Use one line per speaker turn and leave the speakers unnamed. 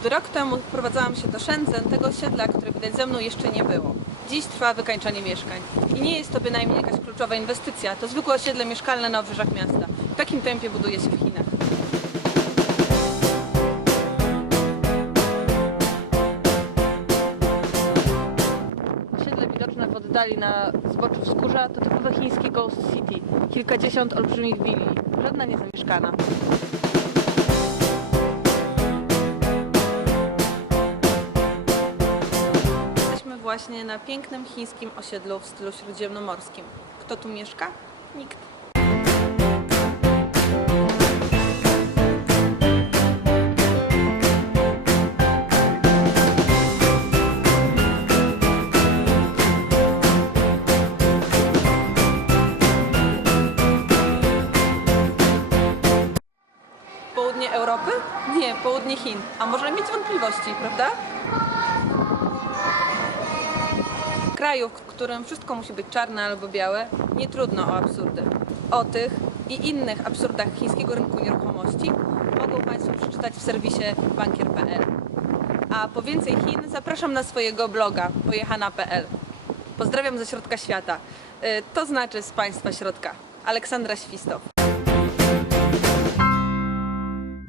Gdy rok temu wprowadzałam się do Shenzhen, tego osiedla, które widać ze mną, jeszcze nie było. Dziś trwa wykańczanie mieszkań. I nie jest to bynajmniej jakaś kluczowa inwestycja. To zwykłe osiedle mieszkalne na obrzeżach miasta. W takim tempie buduje się w Chinach. Widoczne w oddali na zboczu wzgórza to typowe chińskie Ghost City. Kilkadziesiąt olbrzymich willi. Żadna nie właśnie na pięknym chińskim osiedlu w stylu śródziemnomorskim. Kto tu mieszka? Nikt. Południe Europy? Nie, południe Chin. A może mieć wątpliwości, prawda? Kraju, w którym wszystko musi być czarne albo białe, nie trudno o absurdy. O tych i innych absurdach chińskiego rynku nieruchomości mogą Państwo przeczytać w serwisie bankier.pl. A po więcej Chin zapraszam na swojego bloga pojechana.pl. Pozdrawiam ze środka świata. Y, To znaczy z Państwa środka. Aleksandra Świstow.